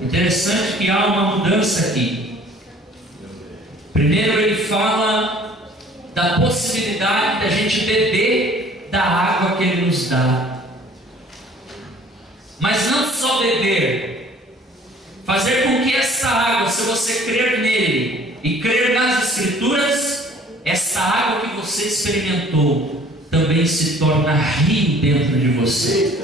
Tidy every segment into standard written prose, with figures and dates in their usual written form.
Interessante que há uma mudança aqui. Primeiro ele fala da possibilidade da gente beber da água que ele nos dá. Mas não só beber, fazer com que essa água, se você crer nele e crer nas Escrituras, essa água que você experimentou também se torna rio dentro de você.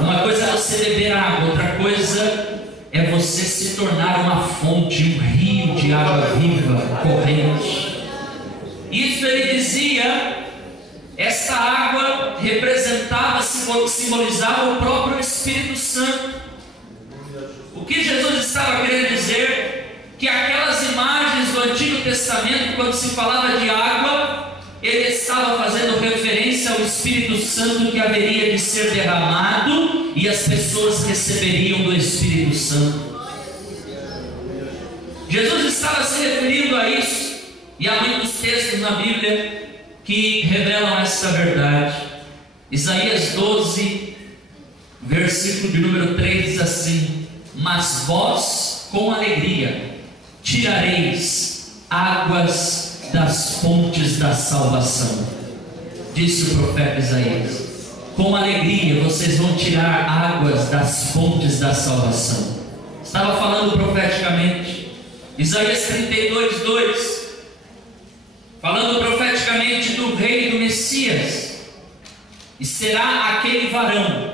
Uma coisa é você beber água, outra coisa é você se tornar uma fonte, um rio de água viva, corrente. Isso ele dizia, esta água representava, simbolizava o próprio Espírito Santo. O que Jesus estava querendo dizer? Que aquelas imagens do Antigo Testamento, quando se falava de água, ele estava fazendo referência ao Espírito Santo que haveria de ser derramado e as pessoas receberiam do Espírito Santo. Jesus estava se referindo a isso, e há muitos textos na Bíblia que revelam essa verdade. Isaías 12, versículo de número 3 diz assim: mas vós com alegria tirareis águas das fontes da salvação, disse o profeta Isaías. Com alegria vocês vão tirar águas das fontes da salvação. Estava falando profeticamente. Isaías 32, 2, falando profeticamente do rei do Messias. E será aquele varão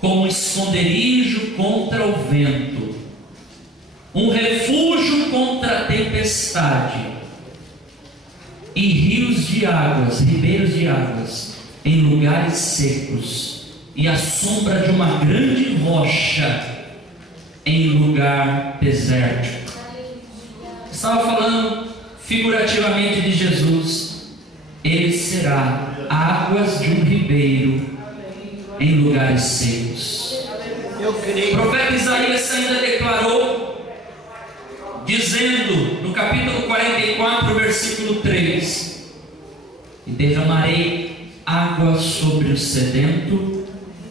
como esconderijo contra o vento, um refúgio contra a tempestade, e rios de águas, ribeiros de águas, em lugares secos, e a sombra de uma grande rocha em lugar desértico. Estava falando figurativamente de Jesus. Ele será águas de um ribeiro em lugares secos. O profeta Isaías ainda declarou, dizendo no capítulo 44, versículo 3: e derramarei água sobre o sedento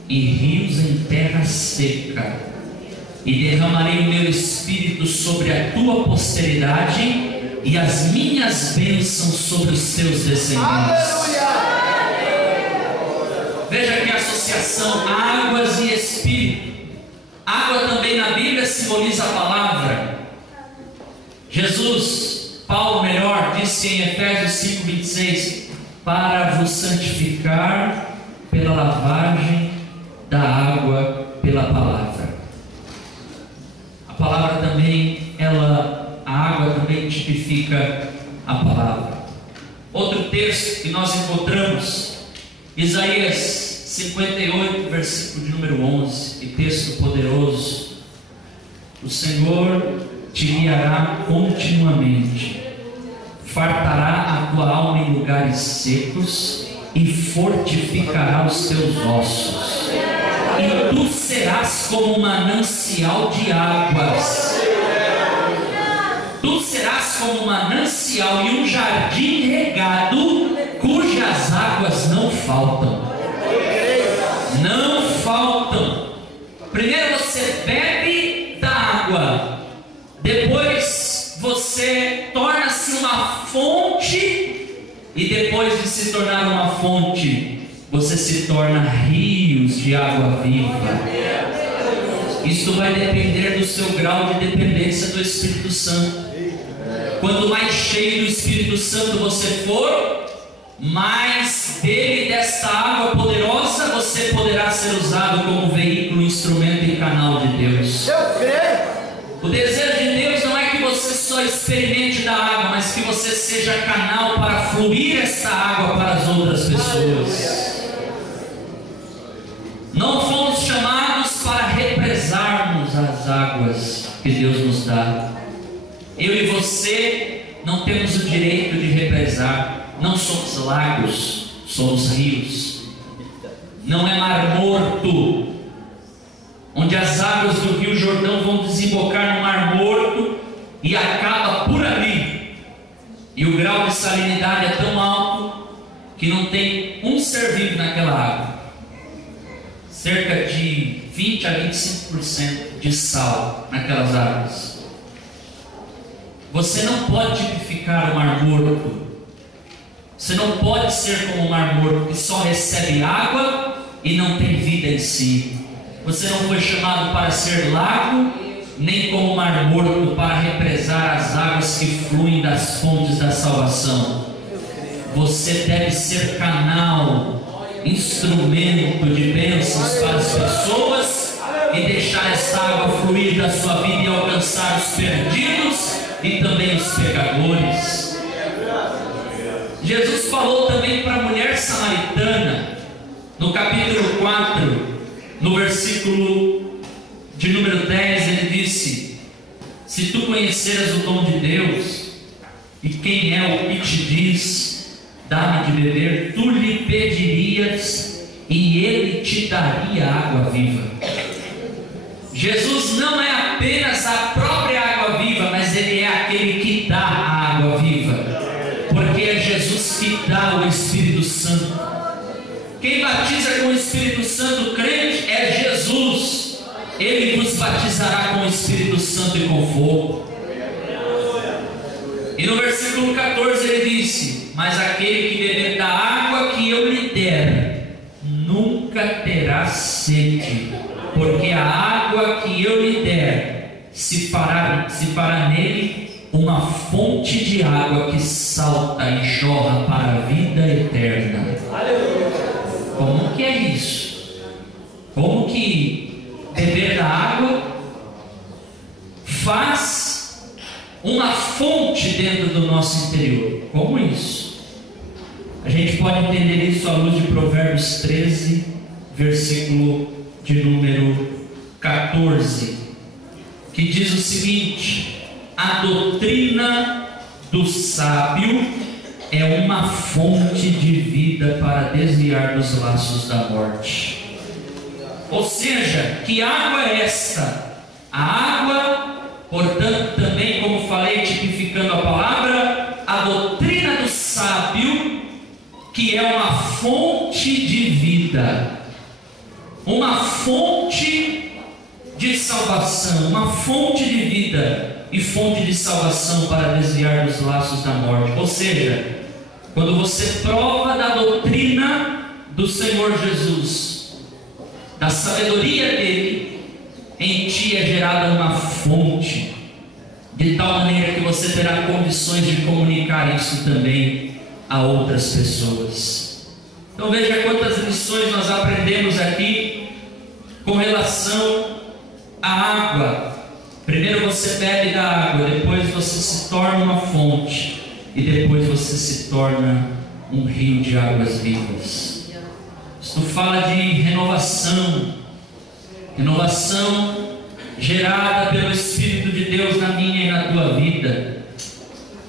e rios em terra seca, e derramarei o meu espírito sobre a tua posteridade e as minhas bênçãos sobre os teus descendentes. Veja que a associação águas e espírito. Água também na Bíblia simboliza a palavra. Paulo melhor, disse em Efésios 5:26: para vos santificar pela lavagem da água pela palavra. A palavra também, a água também tipifica a palavra. Outro texto que nós encontramos, Isaías 58, versículo de número 11, e texto poderoso: o Senhor te guiará continuamente, fartará a tua alma em lugares secos e fortificará os teus ossos, e tu serás como um manancial de águas. Tu serás como um manancial e um jardim regado, cujas águas não faltam. Não faltam. Primeiro você bebe da água, depois você torna-se uma fonte, e depois de se tornar uma fonte, você se torna rios de água viva. Isso vai depender do seu grau de dependência do Espírito Santo. Quanto mais cheio do Espírito Santo você for, mais dele, desta água poderosa, você poderá ser usado como veículo, instrumento e canal de Deus. O desejo de Deus não é que você só experimente da água, mas que você seja canal para fluir essa água para as outras pessoas. Não fomos chamados para represarmos as águas que Deus nos dá. Eu e você não temos o direito de represar. Não somos lagos, somos rios. Não é mar morto, onde as águas do Rio Jordão vão desembocar no mar morto e acaba por ali. E o grau de salinidade é tão alto que não tem um ser vivo naquela água. Cerca de 20 a 25% de sal naquelas águas. Você não pode tipificar o Mar Morto. Você não pode ser como o Mar Morto, que só recebe água e não tem vida em si. Você não foi chamado para ser lago, nem como o Mar Morto para represar as águas que fluem das fontes da salvação. Você deve ser canal, instrumento de bênçãos para as pessoas e deixar essa água fluir da sua vida e alcançar os perdidos e também os pecadores. Jesus falou também para a mulher samaritana, no capítulo 4, no versículo de número 10, ele disse: se tu conheceras o dom de Deus, e quem é o que te diz, dá-me de beber, tu lhe pedirias, e ele te daria água viva. Jesus não é apenas a própria água viva, mas ele é aquele que dá a água viva, porque é Jesus que dá o Espírito Santo. Quem batiza com o Espírito Santo crente é Jesus. Ele vos batizará com o Espírito Santo e com fogo. E no versículo 14 ele disse: mas aquele que beber da água que eu lhe der, nunca terá sede, porque a água que eu lhe der se fará nele uma fonte de água que salta e jorra para a vida eterna. Como que é isso? Como que beber da água faz uma fonte dentro do nosso interior? Como isso? A gente pode entender isso à luz de Provérbios 13, versículo de número 14, que diz o seguinte: a doutrina do sábio é uma fonte de vida para desviar dos laços da morte. Ou seja, que água é esta? A água, portanto, também, como falei, tipificando a palavra, a doutrina do sábio, que é uma fonte de vida, uma fonte de salvação, uma fonte de vida e fonte de salvação para desviar dos laços da morte. Ou seja, quando você prova da doutrina do Senhor Jesus, da sabedoria dele, em ti é gerada uma fonte, de tal maneira que você terá condições de comunicar isso também a outras pessoas. Então veja quantas lições nós aprendemos aqui com relação à água. Primeiro você bebe da água, depois você se torna uma fonte, e depois você se torna um rio de águas vivas. Isto fala de renovação, renovação gerada pelo Espírito de Deus na minha e na tua vida.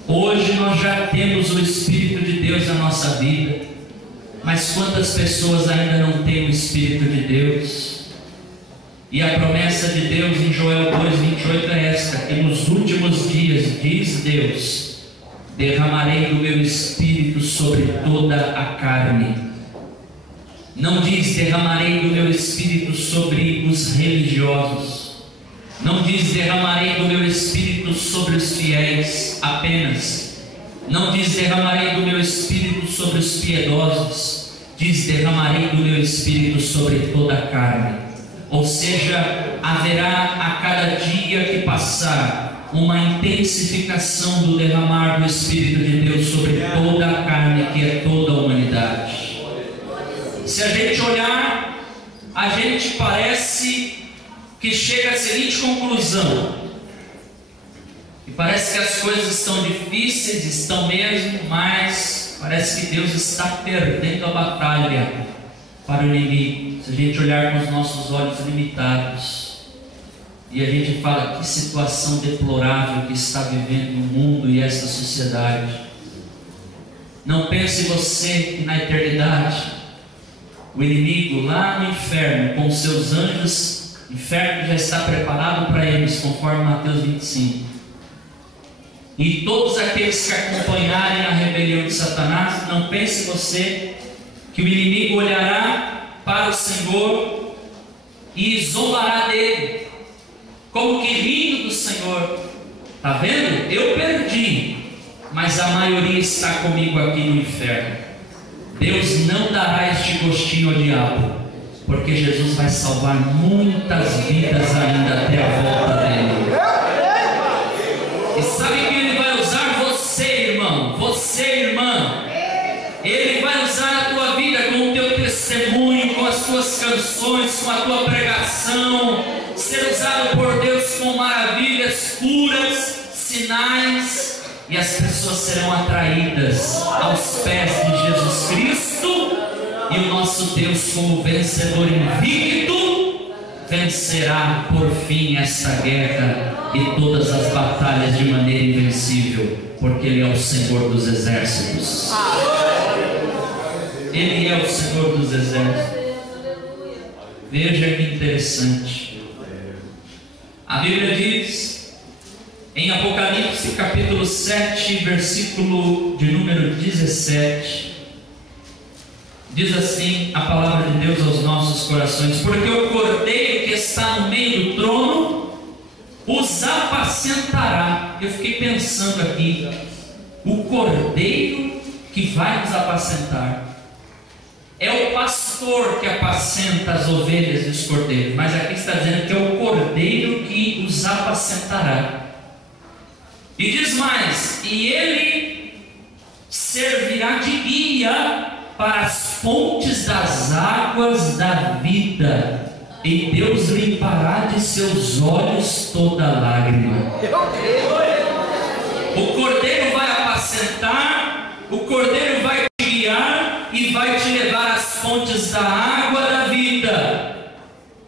Hoje nós já temos o Espírito de Deus na nossa vida, mas quantas pessoas ainda não têm o Espírito de Deus? E a promessa de Deus em Joel 2,28 é esta: que nos últimos dias, diz Deus, derramarei do meu Espírito sobre toda a carne. Não diz derramarei do meu Espírito sobre os religiosos, não diz derramarei do meu Espírito sobre os fiéis apenas, não diz derramarei do meu Espírito sobre os piedosos, diz derramarei do meu Espírito sobre toda a carne. Ou seja, haverá a cada dia que passar uma intensificação do derramar do Espírito de Deus sobre toda a carne, que é toda a humanidade. Se a gente olhar, a gente parece que chega à seguinte conclusão: e parece que as coisas estão difíceis, estão mesmo, mas parece que Deus está perdendo a batalha para o inimigo. Se a gente olhar com os nossos olhos limitados, e a gente fala: que situação deplorável que está vivendo o mundo e esta sociedade. Não pense você que na eternidade o inimigo lá no inferno com seus anjos, o inferno já está preparado para eles, conforme Mateus 25, e todos aqueles que acompanharem a rebelião de Satanás. Não pense você que o inimigo olhará para o Senhor e zombará dele, como que rindo do Senhor. Está vendo? Eu perdi, mas a maioria está comigo aqui no inferno. Deus não dará este gostinho ao diabo, porque Jesus vai salvar muitas vidas ainda até a volta dele. E sabe que Ele vai usar você, irmão, você, irmã. Ele vai usar a tua vida com o teu testemunho, com as tuas canções, com a tua pregação, ser usado por Deus com maravilhas, curas, sinais, e as pessoas serão atraídas aos pés de Jesus Cristo, e o nosso Deus, como vencedor invicto, vencerá por fim essa guerra e todas as batalhas de maneira invencível, porque Ele é o Senhor dos exércitos. Ele é o Senhor dos exércitos. Veja que interessante. A Bíblia diz em Apocalipse capítulo 7, versículo de número 17, diz assim a palavra de Deus aos nossos corações: porque o Cordeiro que está no meio do trono os apacentará. Eu fiquei pensando aqui, o Cordeiro que vai nos apacentar. É o pastor que apacenta as ovelhas e os cordeiros, mas aqui está dizendo que é o Cordeiro que os apacentará. E diz mais: e ele servirá de guia para as fontes das águas da vida, e Deus limpará de seus olhos toda lágrima. O Cordeiro vai apacentar, o Cordeiro vai te guiar e vai te levar às fontes da água da vida.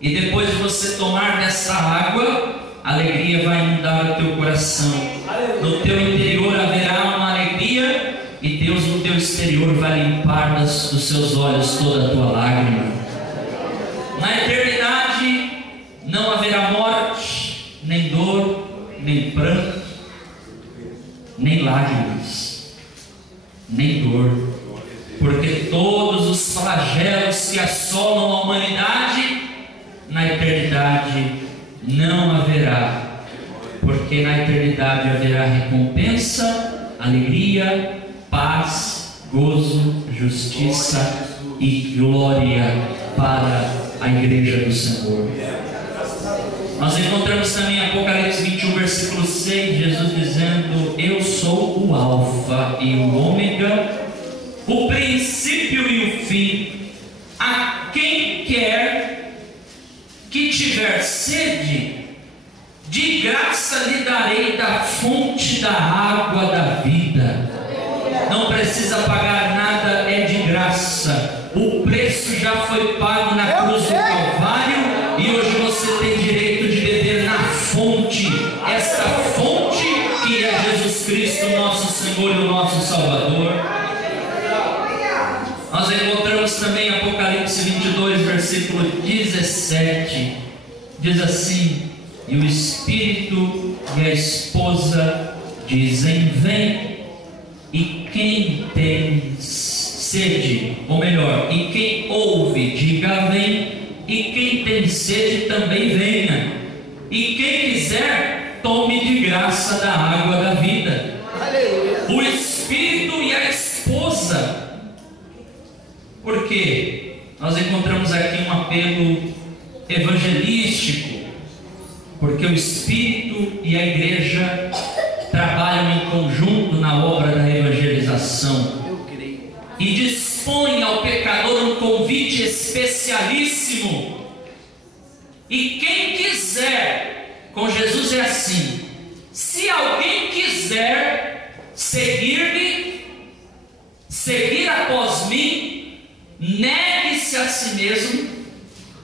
E depois de você tomar dessa água, a alegria vai inundar o teu coração. No teu interior haverá uma alegria, e Deus no teu exterior vai limpar dos seus olhos toda a tua lágrima. Na eternidade não haverá morte, nem dor, nem pranto, nem lágrimas, nem dor, porque todos os flagelos que assolam a humanidade, na eternidade não haverá, porque na eternidade haverá recompensa, alegria, paz, gozo, justiça e glória para a igreja do Senhor. Nós encontramos também em Apocalipse 21, versículo 6, Jesus dizendo: eu sou o Alfa e o Ômega, o princípio e o fim. A quem quer que tiver sede, de graça lhe darei da fonte da água da vida. Não precisa pagar nada, é de graça. O preço já foi pago na cruz do Calvário, e hoje você tem direito de beber na fonte, esta fonte que é Jesus Cristo, nosso Senhor e o nosso Salvador. Nós encontramos também em Apocalipse 22, versículo 17, diz assim: e o Espírito e a esposa dizem: vem. E quem tem sede, ou melhor, e quem ouve, diga: vem. E quem tem sede também venha. E quem quiser, tome de graça da água da vida. Aleluia. O Espírito e a esposa. Por quê? Nós encontramos aqui um apelo evangelístico, porque o Espírito e a igreja trabalham em conjunto na obra da evangelização e dispõem ao pecador um convite especialíssimo. E quem quiser, com Jesus é assim: se alguém quiser seguir-me, seguir após mim, negue-se a si mesmo,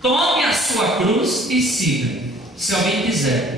tome a sua cruz e siga. Se alguém quiser.